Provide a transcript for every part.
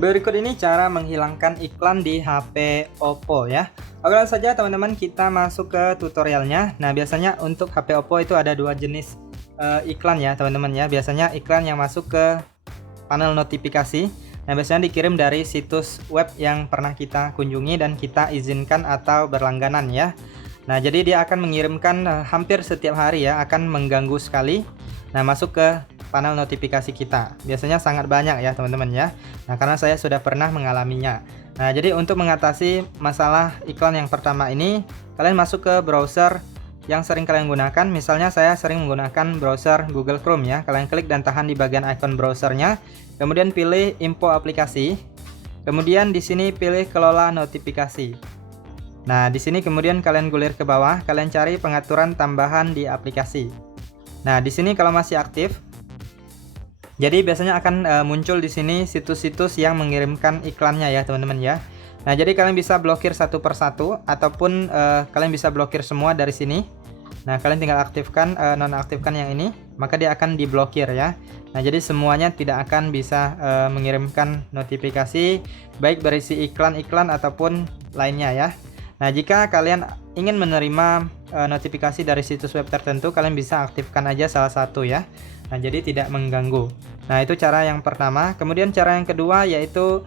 Berikut ini cara menghilangkan iklan di HP Oppo ya. Oke, langsung saja teman-teman kita masuk ke tutorialnya. Nah, biasanya untuk HP Oppo itu ada dua jenis iklan ya teman-teman ya. Biasanya iklan yang masuk ke panel notifikasi. Nah, biasanya dikirim dari situs web yang pernah kita kunjungi dan kita izinkan atau berlangganan ya. Nah, jadi dia akan mengirimkan hampir setiap hari ya, akan mengganggu sekali. Nah, masuk ke panel notifikasi kita. Biasanya sangat banyak ya teman-teman ya. Nah, karena saya sudah pernah mengalaminya. Nah, jadi untuk mengatasi masalah iklan yang pertama ini, kalian masuk ke browser yang sering kalian gunakan. Misalnya saya sering menggunakan browser Google Chrome ya. Kalian klik dan tahan di bagian icon browsernya. Kemudian pilih info aplikasi. Kemudian di sini pilih kelola notifikasi. Nah, di sini kemudian kalian gulir ke bawah, kalian cari pengaturan tambahan di aplikasi. Nah, di sini kalau masih aktif, jadi biasanya akan muncul di sini situs-situs yang mengirimkan iklannya ya teman-teman ya. Nah, jadi kalian bisa blokir satu persatu ataupun kalian bisa blokir semua dari sini. Nah, kalian tinggal aktifkan nonaktifkan yang ini, maka dia akan diblokir ya. Nah, jadi semuanya tidak akan bisa mengirimkan notifikasi baik berisi iklan-iklan ataupun lainnya ya. Nah, jika kalian ingin menerima notifikasi dari situs web tertentu, kalian bisa aktifkan aja salah satu ya. Nah, jadi tidak mengganggu. Nah, itu cara yang pertama. Kemudian cara yang kedua yaitu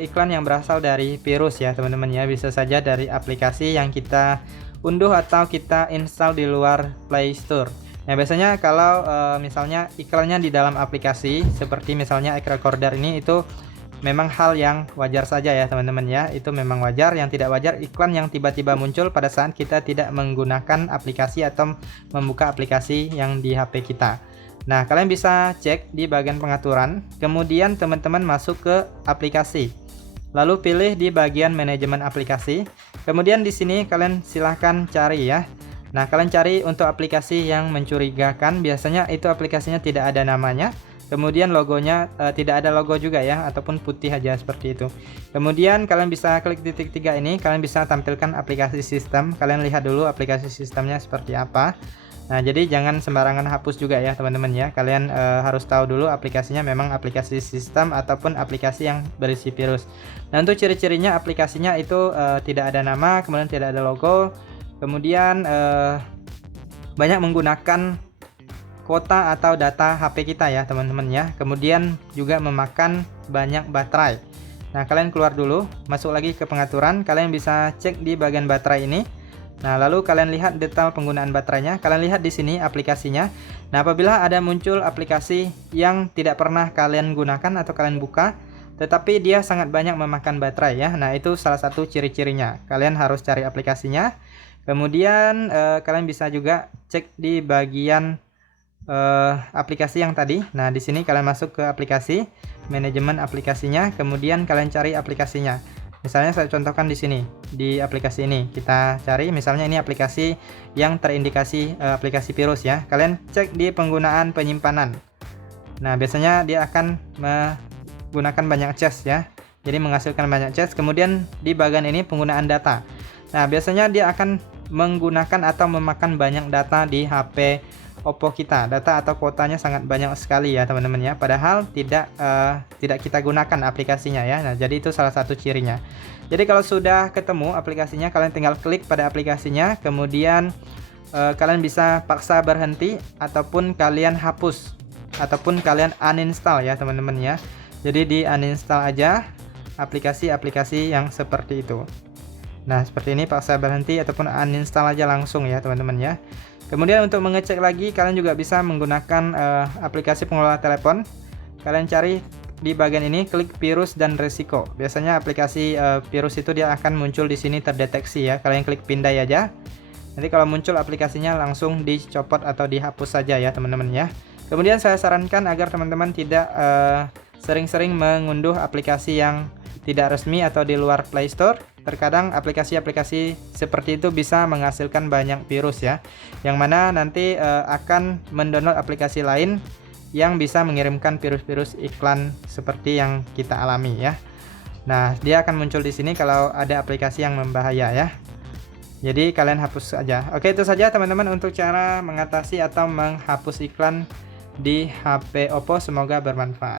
iklan yang berasal dari virus ya teman-teman ya. Bisa saja dari aplikasi yang kita unduh atau kita install di luar Play Store. Nah, biasanya kalau misalnya iklannya di dalam aplikasi seperti misalnya Ek Recorder ini, itu memang hal yang wajar saja ya teman-teman ya. Itu memang wajar. Yang tidak wajar iklan yang tiba-tiba muncul pada saat kita tidak menggunakan aplikasi atau membuka aplikasi yang di HP kita. Nah, kalian bisa cek di bagian pengaturan, kemudian teman-teman masuk ke aplikasi. Lalu pilih di bagian manajemen aplikasi. Kemudian di sini kalian silahkan cari ya. Nah, kalian cari untuk aplikasi yang mencurigakan. Biasanya itu aplikasinya tidak ada namanya. Kemudian logonya tidak ada logo juga ya, ataupun putih aja seperti itu. Kemudian kalian bisa klik titik 3 ini, kalian bisa tampilkan aplikasi sistem. Kalian lihat dulu aplikasi sistemnya seperti apa. Nah, jadi jangan sembarangan hapus juga ya teman-teman ya. Kalian harus tahu dulu aplikasinya memang aplikasi sistem ataupun aplikasi yang berisi virus. Nah, untuk ciri-cirinya aplikasinya itu tidak ada nama, kemudian tidak ada logo, kemudian banyak menggunakan kuota atau data HP kita ya teman-teman ya. Kemudian juga memakan banyak baterai. Nah, kalian keluar dulu, masuk lagi ke pengaturan. Kalian bisa cek di bagian baterai ini. Nah, lalu kalian lihat detail penggunaan baterainya. Kalian lihat di sini aplikasinya. Nah, apabila ada muncul aplikasi yang tidak pernah kalian gunakan atau kalian buka, tetapi dia sangat banyak memakan baterai ya. Nah, itu salah satu ciri-cirinya. Kalian harus cari aplikasinya. Kemudian kalian bisa juga cek di bagian aplikasi yang tadi. Nah, di sini kalian masuk ke aplikasi, manajemen aplikasinya, kemudian kalian cari aplikasinya. Misalnya saya contohkan di sini, di aplikasi ini kita cari, misalnya ini aplikasi yang terindikasi aplikasi virus ya. Kalian cek di penggunaan penyimpanan. Nah, biasanya dia akan menggunakan banyak cache ya. Jadi menghasilkan banyak cache. Kemudian di bagian ini penggunaan data. Nah, biasanya dia akan menggunakan atau memakan banyak data di HP Oppo kita. Data atau kuotanya sangat banyak sekali ya teman-teman ya. Padahal tidak kita gunakan aplikasinya ya. Nah, jadi itu salah satu cirinya. Jadi kalau sudah ketemu aplikasinya, kalian tinggal klik pada aplikasinya, kemudian kalian bisa paksa berhenti ataupun kalian hapus ataupun kalian uninstall ya teman-teman ya. Jadi di uninstall aja aplikasi-aplikasi yang seperti itu. Nah, seperti ini, paksa berhenti ataupun uninstall aja langsung ya teman-teman ya. Kemudian untuk mengecek lagi, kalian juga bisa menggunakan aplikasi pengelola telepon. Kalian cari di bagian ini, klik virus dan resiko. Biasanya aplikasi virus itu dia akan muncul di sini terdeteksi ya. Kalian klik pindai aja. Nanti kalau muncul aplikasinya langsung dicopot atau dihapus saja ya teman-teman ya. Kemudian saya sarankan agar teman-teman tidak sering-sering mengunduh aplikasi yang tidak resmi atau di luar Play Store. Terkadang aplikasi-aplikasi seperti itu bisa menghasilkan banyak virus ya, yang mana nanti akan mendownload aplikasi lain yang bisa mengirimkan virus-virus iklan seperti yang kita alami ya. Nah, dia akan muncul di sini kalau ada aplikasi yang membahaya ya. Jadi kalian hapus aja. Oke, itu saja teman-teman untuk cara mengatasi atau menghapus iklan di HP Oppo. Semoga bermanfaat.